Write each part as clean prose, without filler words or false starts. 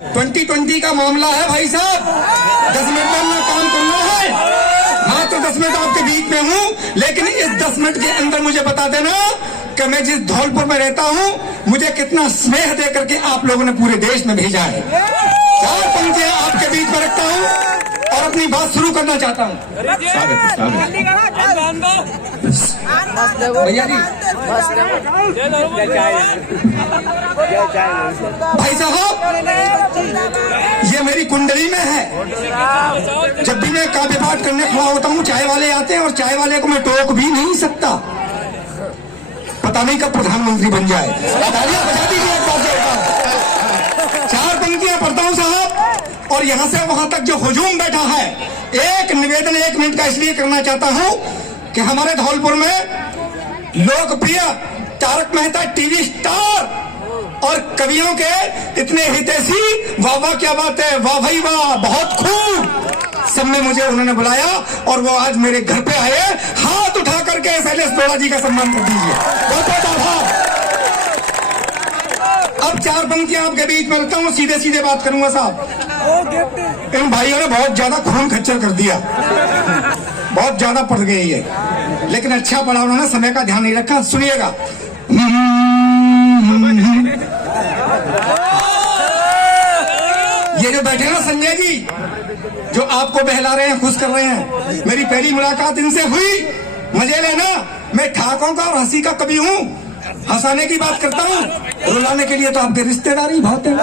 2020 का मामला है भाई साहब। 10 मिनट में अपना काम करना है। हाँ तो 10 मिनट आपके बीच में हूँ, लेकिन इस 10 मिनट के अंदर मुझे बता देना कि मैं जिस धौलपुर में रहता हूँ मुझे कितना स्नेह दे करके आप लोगों ने पूरे देश में भेजा है। 4 पंक्तियां आपके बीच में रखता हूँ और अपनी बात शुरू करना चाहता हूँ। भैया जी, भाई साहब, ये मेरी कुंडली में है। जब भी मैं काव्य पाठ करने खड़ा होता हूँ चाय वाले आते हैं और चाय वाले को मैं टोक भी नहीं सकता। पता नहीं कब प्रधानमंत्री बन जाए। तालियां बजा दीजिए एक बार से। 4 पंक्तियां पढ़ता हूँ साहब, और यहाँ से वहां तक जो हुजूम बैठा है, एक निवेदन 1 मिनट का इसलिए करना चाहता हूँ कि हमारे धौलपुर में लोकप्रिय तारक मेहता टीवी स्टार और कवियों के इतने हितैषी, वाह वाह क्या बात है, वाह भाई वाह, बहुत खूब, सब में मुझे उन्होंने बुलाया और वो आज मेरे घर पे आए। हाथ उठा करके शैलेश तोड़ा जी का सम्मान कर दीजिए। बहुत बहुत आभार। अब 4 पंक्तियां आपके बीच में रखता हूँ, सीधे सीधे बात करूंगा साहब। इन भाइयों ने बहुत ज्यादा खून खच्चर कर दिया, बहुत ज्यादा पढ़ गई है, लेकिन अच्छा पढ़ा उन्होंने, समय का ध्यान नहीं रखा। सुनिएगा। ये जो बैठे ना संजय जी, जो आपको बहला रहे हैं, खुश कर रहे हैं, मेरी पहली मुलाकात इनसे हुई। मजे लेना, मैं ठाकों का और हंसी का कवि हूँ, हंसाने की बात करता हूँ, रुलाने के लिए तो आपके रिश्तेदारी बहुत है।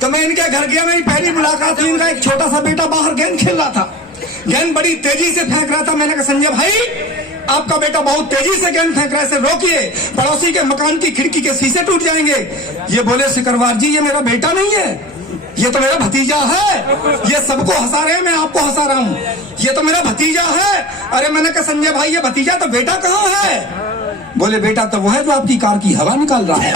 तो मैं इनके घर गया, मेरी पहली मुलाकात हुई। इनका एक छोटा सा बेटा बाहर गेंद खेल रहा था, गेंद बड़ी तेजी से फेंक रहा था। मैंने कहा संजय भाई, आपका बेटा बहुत तेजी से गेंद फेंक रहा है, इसे रोकिए, पड़ोसी के मकान की खिड़की के शीशे टूट जाएंगे। ये बोले सिकरवार जी, ये मेरा बेटा नहीं है, ये तो मेरा भतीजा है। ये सबको हंसा रहे हैं, मैं आपको हंसा रहा हूँ, ये तो मेरा भतीजा है। अरे मैंने कहा संजय भाई, ये भतीजा तो बेटा कहाँ है? बोले बेटा तो वो है जो आपकी कार की हवा निकाल रहा है।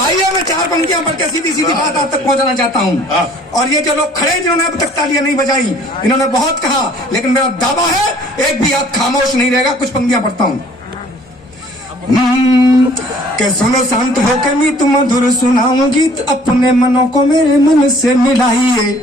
आइए मैं 4 पंक्तियां पढ़ के सीधी सीधी बात आप तक पहुंचाना चाहता हूं। और ये जो लोग खड़े जिन्होंने अब तक तालियां नहीं बजाई, इन्होंने बहुत कहा, लेकिन मेरा दावा है एक भी हाथ खामोश नहीं रहेगा। कुछ पंक्तियां पढ़ता हूं। के सुनो शांत होकर मैं तुम मधुर सुनाऊंगी, अपने मनों को मेरे मन से मिलाइए।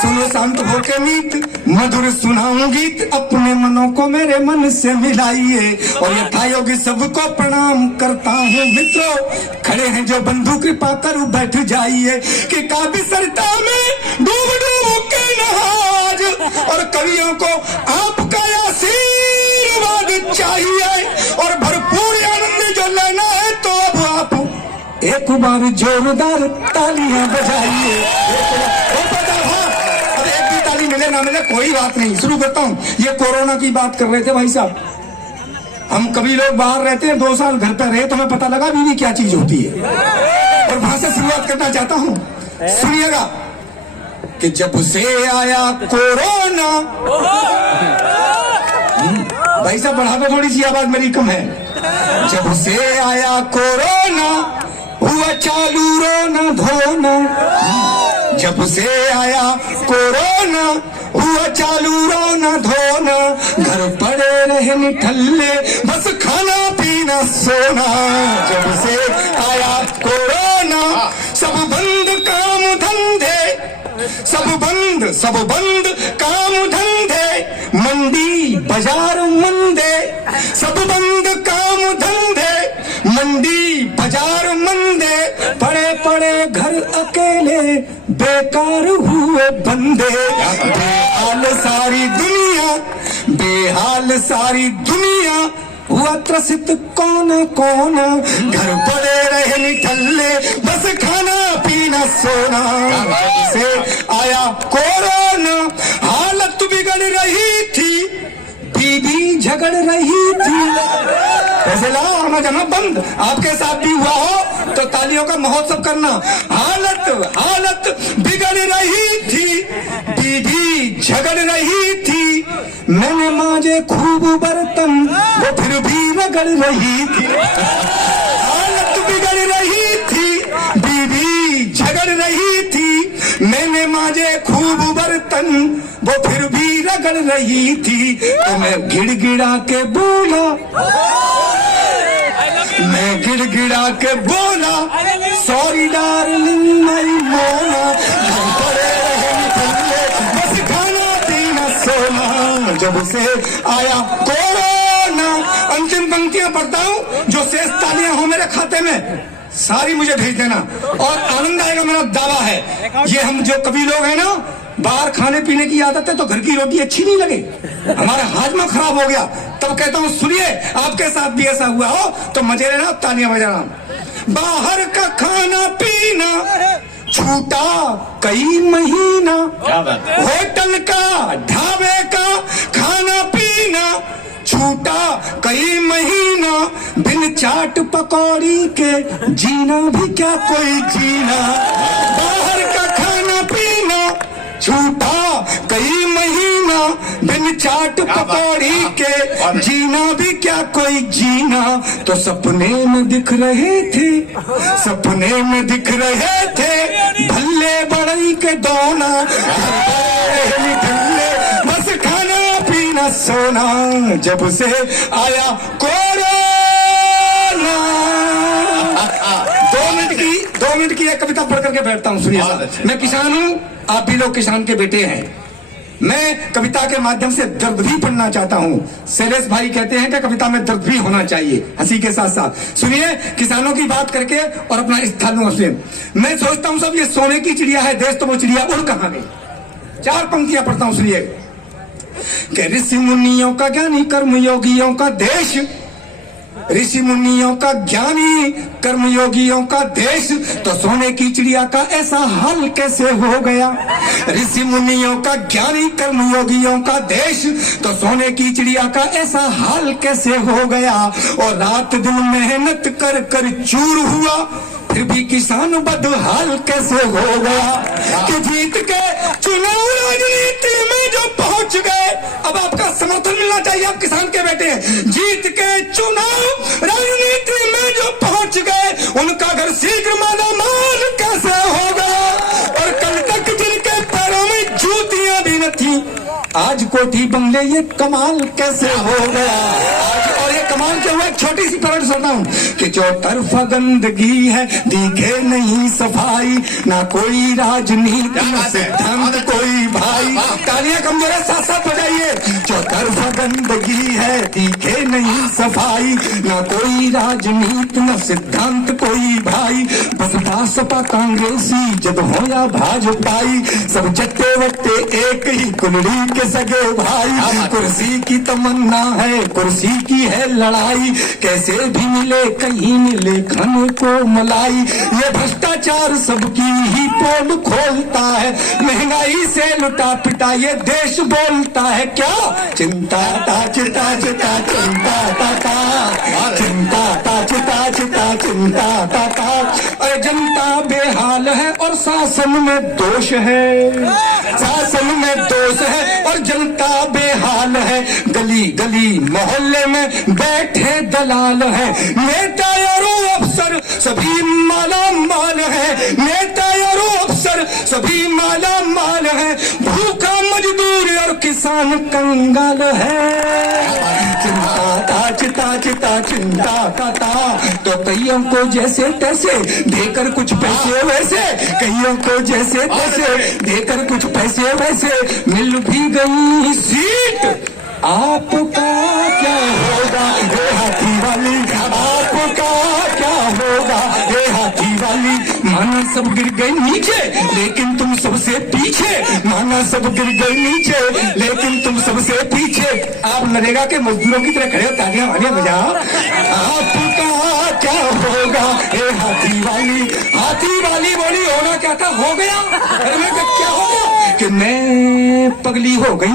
सुनो शांत होके मीत मधुर सुनाऊंगी, अपने मनों को मेरे मन से मिलाइए। और यथायोगी सबको प्रणाम करता हूँ मित्रों, खड़े हैं जो बंधु कृपा करो बैठ जाइए। कि काव्य सरिता में डूब डूब के नहाज, और कवियों को आपका आशीर्वाद चाहिए। और भरपूर आनंद जो लेना है तो अब आप एक बार जोरदार तालियां बजाइए। मिले ना मिले कोई बात नहीं, शुरू करता हूँ। ये कोरोना की बात कर रहे थे भाई साहब। हम कभी लोग बाहर रहते हैं, 2 साल घर पर रहे तो हमें पता लगा बीवी क्या चीज होती है। और वहां से शुरुआत करना चाहता हूँ, सुनिएगा। कि जब से आया कोरोना, भाई साहब बढ़ा दो, थोड़ी सी आवाज मेरी कम है। जब से आया कोरोना हुआ चालू रोना धोना, जब से आया कोरोना हुआ चालू रोना धोना। घर पड़े रहे निठल्ले बस खाना पीना सोना। जब से आया कोरोना सब बंद काम धंधे, सब बंद काम धंधे, मंडी बाजार मंदे। सब बंद काम धंधे, मंडी बाजार मंदे। पड़े पड़े घर अकेले बेकार हुए बंदे। बेहाल सारी दुनिया, बेहाल सारी दुनिया हुआ त्रसित कोना कोना। घर पड़े रहे निठल्ले बस खाना पीना सोना। से आया कोरोना हालत बिगड़ रही थी, बीबी झगड़ रही थी। आना जाना बंद, आपके साथ भी हुआ हो तो तालियों का महोत्सव करना। हालत बिगड़ रही थी, बीबी झगड़ रही थी। मैंने मांजे खूब बर्तन वो फिर भी रगड़ रही थी। हालत बिगड़ रही थी, बीबी झगड़ रही थी। मैंने मांजे खूब बर्तन वो फिर भी रगड़ रही थी। तो मैं गिड़गिड़ा के बोला, मैं गिड़ गिड़गिड़ा के बोला सॉरी डार्लिंग मेरी मोना, पड़े रहे बस खाना पीना सोना, जब से आया कोरोना। अंतिम पंक्तियां पढ़ता हूं, जो शेष तालियां हो मेरे खाते में सारी मुझे भेज देना और आनंद आएगा, मेरा दावा है। ये हम जो कभी लोग हैं ना, बाहर खाने पीने की आदत है तो घर की रोटी अच्छी नहीं लगे, हमारा हाजमा खराब हो गया, तब कहता हूं सुनिए आपके साथ भी ऐसा हुआ हो तो मजे लेना, तालियां बजाना। बाहर का खाना पीना छूटा कई महीना, होटल का ढाबे का खाना पीना छूटा कई महीना, बिन चाट पकौड़ी के जीना भी क्या कोई जीना। बाहर का खाना पीना छूटा कई महीना, बिन चाट पकौड़ी के जीना भी क्या कोई जीना। तो सपने में दिख रहे थे, सपने में दिख रहे थे भल्ले बड़ई के दोना, बस खाना पीना सोना, जब से आया कोरोना। 2 मिनट की एक कविता पढ़ करके बैठता हूँ, सुनिए साहब। मैं किसान हूँ, आप भी लोग किसान के बेटे हैं। मैं कविता के माध्यम से दर्द भी पढ़ना चाहता हूँ। शैलेश भाई कहते हैं कि कविता में दर्द भी होना चाहिए, हंसी के साथ साथ। सुनिए, किसानों की बात करके और अपना स्थान से मैं सोचता हूँ सब ये सोने की चिड़िया है देश, तो वो चिड़िया उड़ कहाँ गई। 4 पंक्तियां पढ़ता हूँ, सुनिए। कि ऋषि मुनियों का ज्ञानी कर्मयोगियों का देश, ऋषि मुनियों का ज्ञानी कर्मयोगियों का देश, तो सोने की चिड़िया का ऐसा हाल कैसे हो गया। ऋषि मुनियों का ज्ञानी कर्मयोगियों का देश, तो सोने की चिड़िया का ऐसा हाल कैसे हो गया। और रात दिन मेहनत कर कर चूर हुआ, फिर भी किसान बदहाल कैसे हो गया। कि जीत के चुनाव राजनीति में जो पहुंच गए, अब आपका समर्थन मिलना चाहिए, आप किसान के बेटे हैं। जीत के चुनाव राजनीति में जो पहुंच गए, उनका घर शीघ्र मालामाल कैसे हो गया। और कल तक जिनके पैरों में जूतियां भी न थी, आज कोठी बंगले ये कमाल कैसे हो गया। आज और ये कमाल क्या हुआ, छोटी सी पैरट सुनता हूँ कि जो तरफा गंदगी है दिखे नहीं सफाई, ना कोई राजनीति न सिद्धांत कोई भाई। तालियां कमजोर है, साथ साथ बजाइए। जो तरफा गंदगी है दिखे नहीं सफाई, ना कोई राजनीति न सिद्धांत कोई भाई। बसपा सपा कांग्रेसी जब हो या भाजपाई, सब जट्टे वट्टे एक ही कुलड़ी के सगे भाई। कुर्सी की तमन्ना है, कुर्सी की है लड़ाई, कैसे भी मिले कहीं मिले खाने को मलाई। ये भ्रष्टाचार सबकी ही पोल खोलता है, महंगाई से लुटा पिटा ये देश बोलता है क्या। चिंता ता चिता चिता चिंता ता ता, चिंता ता चिता चिता चिंता ता ता। अरे जनता बेहाल है और शासन में दोष है, शासन में दोष है और जनता बेहाल है। गली गली मोहल्ले में बैठे दलाल है, नेता और अफसर सभी माला माल है, नेता और अफसर सभी माला माल है। भूखा मजदूर और किसान कंगाल है। चिंता ता चिता चिता चिंता ता ता। तो कईयों को जैसे तैसे देकर कुछ पैसे वैसे, कईयों को जैसे तैसे देकर कुछ पैसे वैसे, मिल भी गई सीट। आपका क्या होगा हे हाथी वाली, आपका क्या होगा हे हाथी वाली। माना सब गिर गए नीचे लेकिन तुम सबसे पीछे, माना सब गिर गए नीचे लेकिन तुम सबसे पीछे। आप नरेगा के मजदूरों की तरह खड़े हो, तालियां वालियां बजाओ। आपका क्या होगा हे हाथी वाली। हाथी वाली बोली होना क्या था, हो गया। अरे मैं क्या हो गया कि मैं पगली हो गई,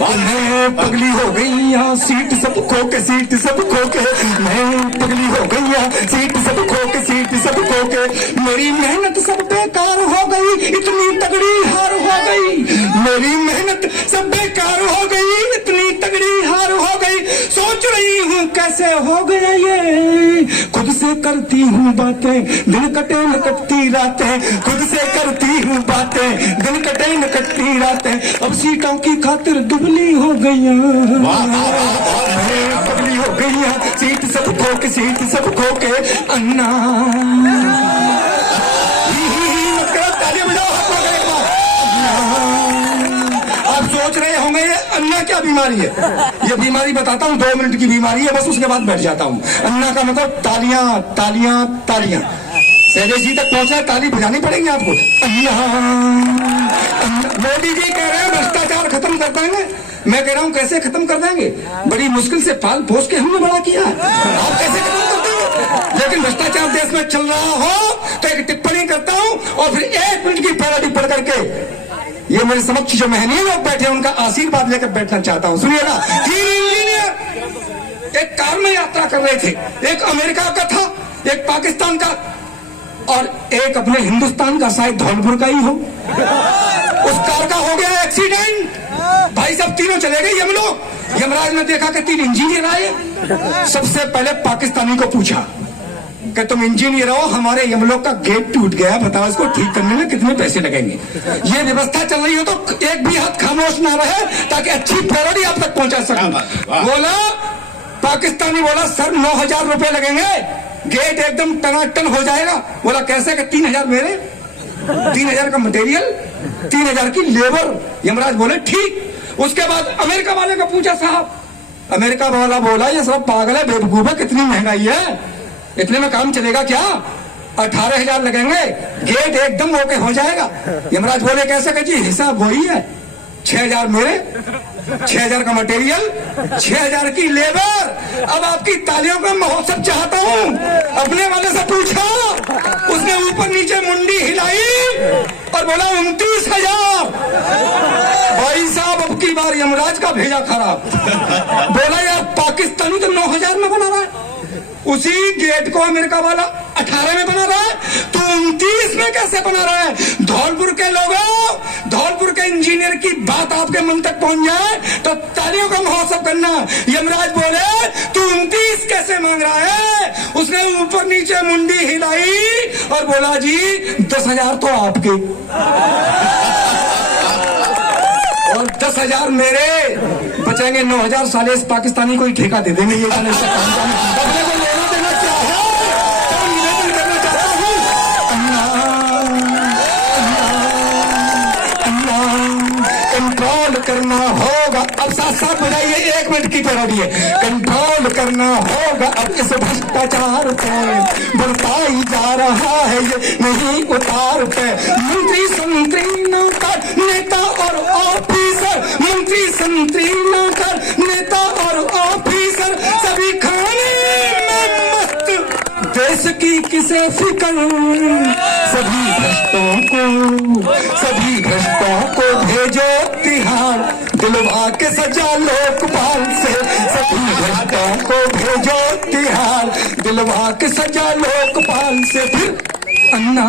मैं पगली हो गई यहाँ, सीट सब खो के सीट सब खो के। मैं पगली हो गई यहाँ, सीट सब खो के सीट सब खो के। मेरी मेहनत सब बेकार हो गई, इतनी तगड़ी हार हो गई। मेरी मेहनत सब बेकार हो गई, इतनी तगड़ी हार हो गई। सोच रही हूँ कैसे हो गया ये, खुद से करती हूँ बातें, दिन कटे न कटती रातें, खुद से करती हूँ बातें, दिन कटे न कटती रातें, अब सीटों की खातिर दुबली हो गई, दुबली हो गई, सीट सब खो के अन्ना। आप सोच रहे होंगे ये अन्ना क्या बीमारी है? ये बीमारी बताता हूँ, 2 मिनट की बीमारी है बस, उसके बाद बैठ जाता हूँ। अन्ना का मतलब तालियां तालियां तालियां। शैलेश जी तक पहुंचा, ताली बजानी पड़ेगी आपको। मोदी जी कह रहे हैं भ्रष्टाचार खत्म कर देंगे, मैं कह रहा हूँ कैसे खत्म कर देंगे? बड़ी मुश्किल से पाल पोस के हमने बड़ा किया, आप कैसे खत्म कर देंगे? लेकिन भ्रष्टाचार देश में चल रहा हो तो एक टिप्पणी करता हूँ और फिर 1 मिनट की पैराडी पढ़ करके ये मेरे समक्ष जो महनीय लोग बैठे हैं उनका आशीर्वाद लेकर बैठना चाहता हूँ। सुनिएगा, 3 इंजीनियर एक कार में यात्रा कर रहे थे, एक अमेरिका का था, एक पाकिस्तान का और एक अपने हिंदुस्तान का, शायद धौलपुर का ही हो। उस कार का हो गया एक्सीडेंट, भाई साहब तीनों चले गए यम लोग। यमराज ने देखा कि 3 इंजीनियर आए, सबसे पहले पाकिस्तानी को पूछा कि तुम इंजीनियर हो, हमारे यमलोक का गेट टूट गया, बताओ इसको ठीक करने में कितने पैसे लगेंगे? ये व्यवस्था चल रही हो तो एक भी हाथ खामोश ना रहे ताकि अच्छी पैरोडी आप तक पहुंचा सकूं। बोला पाकिस्तानी, बोला सर 9,000 रुपए लगेंगे, गेट एकदम टनाटन हो जाएगा। बोला कैसे? कि 3,000 मेरे, 3,000 का मटेरियल, 3,000 की लेबर। यमराज बोले ठीक। उसके बाद अमेरिका वाले को पूछा, साहब अमेरिका वाला बोला ये सब पागल है, बेवकूफ है, कितनी महंगाई है, इतने में काम चलेगा क्या? 18,000 लगेंगे, गेट एकदम ओके हो जाएगा। यमराज बोले कैसे? कि जी हिसाब वही है, 6,000 मेरे, 6,000 का मटेरियल, 6,000 की लेबर। अब आपकी तालियों का महोत्सव चाहता हूँ। अपने वाले से पूछा, उसने ऊपर नीचे मुंडी हिलाई और बोला 29,000। भाई साहब अब की बार यमराज का भेजा खराब। बोला यार पाकिस्तानी तो 9,000 में बना रहा है, उसी गेट को अमेरिका वाला 18 में बना रहा है, तो 29 में कैसे बना रहा है? धौलपुर के लोगों, धौलपुर के इंजीनियर की बात आपके मन तक पहुंच जाए तो तालियों का महोत्सव करना। यमराज बोले तू 29 कैसे मांग रहा है? उसने ऊपर नीचे मुंडी हिलाई और बोला जी 10,000 तो आपके और 10,000 मेरे, बचेंगे 9,000। साले इस पाकिस्तानी को ही ठेका दे देंगे, ये जाने इसका काम करना होगा। अब साथ साथ बजाइए, 1 मिनट की पैरोडी है। कंट्रोल करना होगा अब इस भ्रष्टाचार पे, बढ़ता ही जा रहा है ये नहीं उतार पे। मंत्री संतरी नौकर, नेता और ऑफिसर, मंत्री संतरी नौकर, नेता और ऑफिसर, सभी खाने में मस्त, देश की किसे फिक्र, सभी भ्रष्टों को भेजो तिहाड़, दिलवा के सजा लोकपाल से। सभी भ्रष्टों को भेजो तिहाड़, दिलवा के सजा लोकपाल से। फिर अन्ना